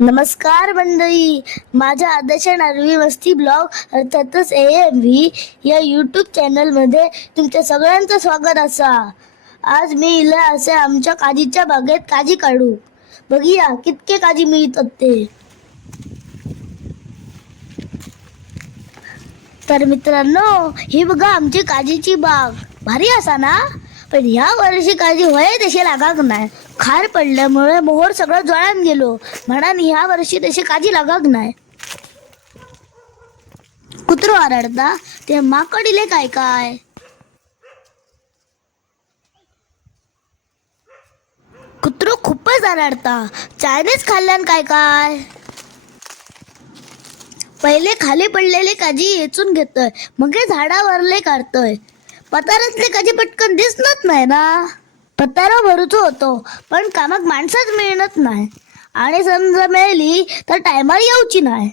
नमस्कार मंडळी, माझ्या आदर्श नारवी वस्ती ब्लॉग अर्थातच AMV या यूट्यूब चॅनलमध्ये तुमच्या सगळ्यांचं स्वागत असा. आज मी इला असे आमच्या काजीच्या बागेत काजी काढू. बघूया कितके काजी मिळतात ते. तर मित्रांनो, ही बघा आमची काजीची बाग. भारी असा ना? पण ह्या वर्षी काजी होय तशी लागाक नाही. खार पडल्यामुळे मोहर सगळं जळान गेलो, म्हणून ह्या वर्षी तशी काजी लागाक नाही. कुत्रो आरडता ते माकडिले काय काय. कुत्रो खूपच आरडता. चायनीज खाल्ल्यान काय काय. पहिले खाली पडलेले काजी वेचून घेतोय, मग हे झाडावरले काढतोय. पतारातले काजी पटकन दिसत नाही ना. पतारा भरूचो होतो, पण कामाक माणसंच मिळत नाही. आणि समजा मिळली तर टायमार येऊची नाही.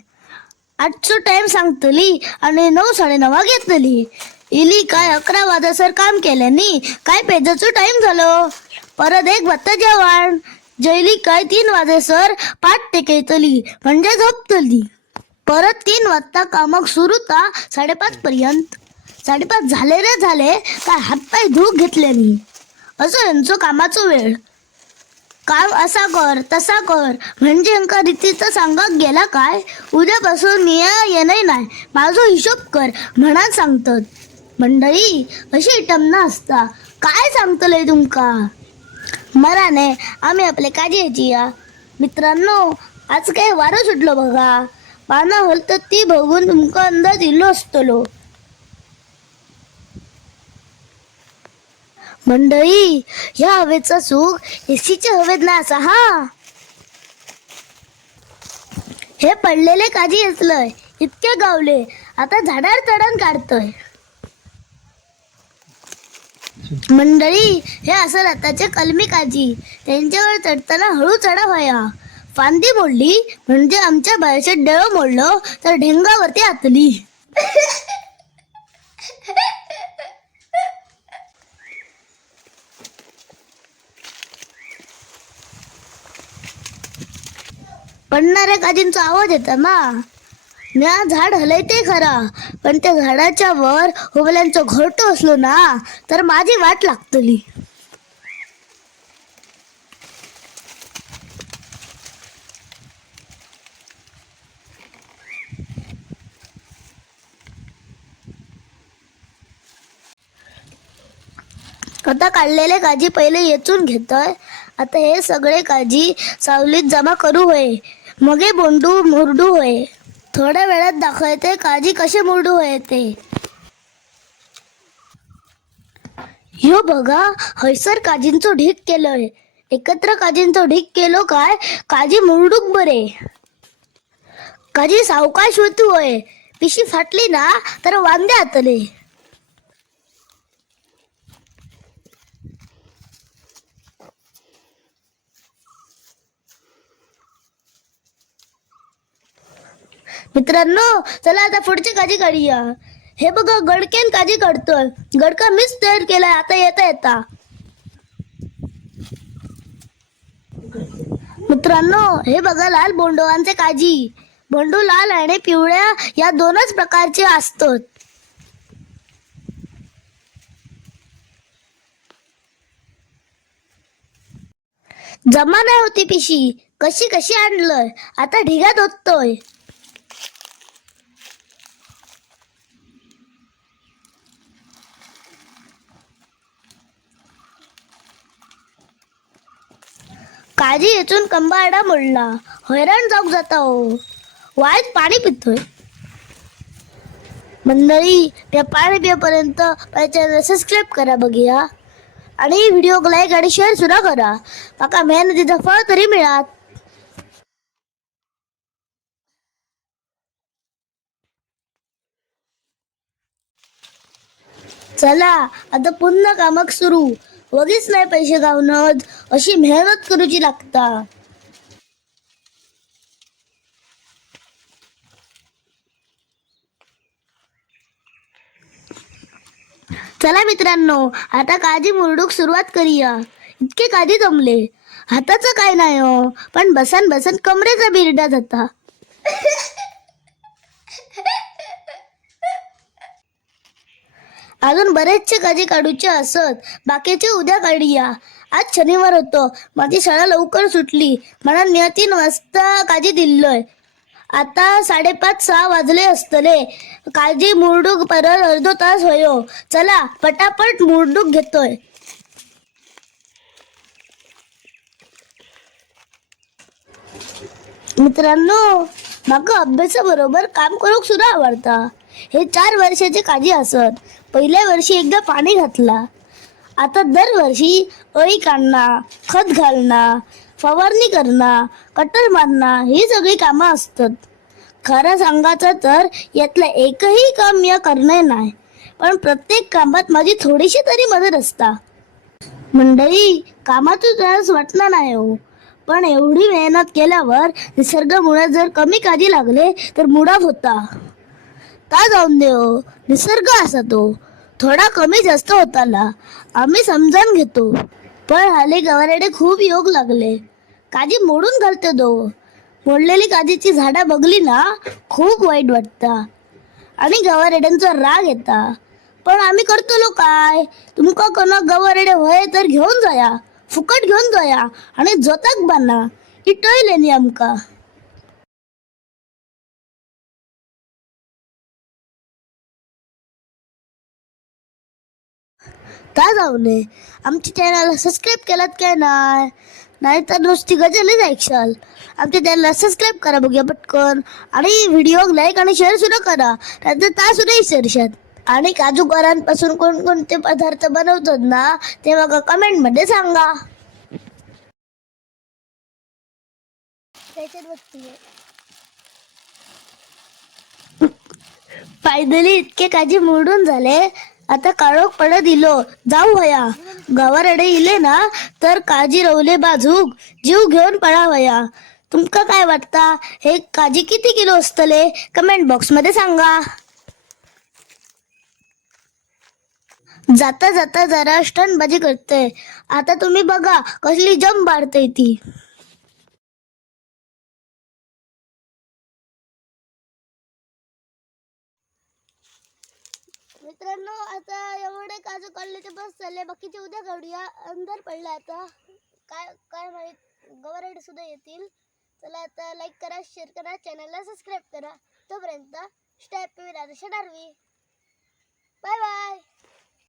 8चा टाइम सांगतली आणि 9:30 घेतली. इली काय 11 वाजासर काम केल्यानी काय पेजाचो टाइम झालो. परत एक वाजता जेवण जेवली काय 3 वाजेसर पाठ टेकयतली म्हणजे झोपतली. परत 3 वाजता कामक सुरू ता 5:30 पर्यंत. 5:30 झाले रे झाले काय हातपाय धुवूक घेतले मी. असं यांचं कामाचं वेळ. काम असा कर तसा कर म्हणजे अंका रीतीचा सांगाक गेला काय. उद्यापासून मी येणे नाही, माझा हिशोब कर म्हणा सांगतात. मंडळी अशी टमना असता काय सांगतलंय तुमका. मराने आम्ही आपले काजी यायची या. मित्रांनो, आज काय वारं सुटलो बघा. पाना हलत ती बघून तुमका अंदाज इल्लो असतलो. मंडळी, ह्या हवेचा सुख एसीच्या हवेत ना असा हा. हे पडलेले काजी असलंय इतके गावले, आता झाडार चढण काढतोय. मंडळी, हे असं रताचे कलमी काजी. त्यांच्यावर चढताना हळू चढा व्हाया. फांदी मोडली म्हणजे आमच्या बाळाचे डळ मोडलं तर ढेंगावरती आतली. पडणाऱ्या काजींचा आवाज येतो ना. म्या झाड हलयते खरा, पण त्या झाडाच्या वर हुबल्यांचं घरटं असलो ना तर माझी वाट लागतली. आता काढलेले काजी पहिले येचून घेतोय. आता हे सगळे काजी सावलीत जमा करू होय, मगे बोंडू मुरडू होय. थोड्या वेळात दाखवते काजी कसे मुरडू होय ते. ह्यो बघा, हैसर काजींचो ढीक केलोय. एकत्र काजींचो ढीक केलो काय काजी मुरडूक बरे. काजी सावकाश होती होय, पिशी फाटली ना तर वांदे आतले. मित्रांनो, चला आता पुढची काजी काढूया. हे बघा, गडकेन काजी काढतोय. गडका मीच तयार केलाय आता येता येता. मित्रांनो, हे बघा लाल बोंडवांचे काजी. बोंडू लाल आणि पिवळ्या या दोनच प्रकारचे असतात. जमा नाही होती पिशी, कशी कशी आणलंय. आता ढिगात होतोय. काजी येचून कंबाडा मोडला. हैराण जाऊक जाता हो. वाईट पाणी पितोय. मंडळी, त्या पाणी पियापर्यंत चॅनल सबस्क्राईब करा बघूया. आणि व्हिडिओ लाईक आणि शेअर सुद्धा करा. माका मेहनतीचं फळ तरी मिळात. चला आता पुन्हा कामक सुरू. वगीच नाही पैसे गावनत, अशी मेहनत करूची लागता. चला मित्रांनो, आता काजी मुरडूक सुरुवात करूया. इतके काजी जमले. हाताचं काय नाही हो, पण बसन बसन कमरेचा बिरडा जाता. अजून बरेचसे काजी काढूचे असत, बाकीचे उद्या काढूया. आज शनिवार होतो, माझी शाळा लवकर सुटली, मला मी 3 वाजता काजी दिलोय. आता 5:30-6 वाजले असतले. काळजी मुरडूक परत अर्धो तास होयो. चला पटापट मुरडूक घेतोय. मित्रांनो, माका अभ्यासाबरोबर काम करूक सुद्धा आवडता. हे 4 वर्षाचे काजी असत. पहिल्या वर्षी एकदा पाणी घातला, आता दरवर्षी अळी काढणं, खत घालणं, फवारणी करणं, कटर मारणं ही सगळी कामं असतात. खरं सांगायचं तर यातलं एकही काम मी करणे नाही, पण प्रत्येक कामात माझी थोडीशी तरी मदत असता. मंडळी, कामातून त्रास वाटणार नाही हो, पण एवढी मेहनत केल्यावर निसर्गामुळे जर कमी काळजी लागले तर मुडाफ होता. ता जाऊन दे हो, निसर्ग असा तो थोडा कमी जास्त होताला आम्ही समजावून घेतो. पण हल्ली गवारेडे खूप योग लागले, काजी मोडून घालते दो. मोडलेली काजीची झाडा बघली ना खूप वाईट वाटता आणि गवारेड्यांचा राग येता. पण आम्ही करतलो काय? तुमका कोणा गवारेडे होय तर घेऊन जाया, फुकट घेऊन जाया आणि जोताक बांधा. इटळलेली आमका. का जाऊ नये, आमच्या चॅनलला सबस्क्राईब केलात काय नाही? नाहीतर नुसती गजलच ऐकशाल. आमच्या चॅनलला सबस्क्राईब करा बघूया पटकन, आणि व्हिडिओ लाईक आणि शेअर सुद्धा करा, नाहीतर ता सुद्धा विसरशात. आणि काजूकरांपासून कोणकोणते पदार्थ बनवतात ना ते बघा कमेंटमध्ये सांगा. फायनली इतके काजी मोडून झाले, आता काळोख पड दिलो जाऊ हया. गावारडे इले ना तर काजी रवले बाजूक जीव घेऊन पळा वया. तुमका काय वाटता, हे काजी किती किलो असतले? कमेंट बॉक्स मध्ये सांगा. जाता जाता जरा स्टंटबाजी करते, आता तुम्ही बघा कसली जंप मारते ती. मित्रांनो, आता एवढे काजू काढले ते बस झाले, बाकीचे उद्या काढूया. अंधार पडला आता, काय काय माहित गवरेड सुद्धा येतील. चला आता लाईक करा, शेअर करा, चॅनलला सबस्क्राईब करा. तोपर्यंत step with Adarsh Darvi. Bye bye.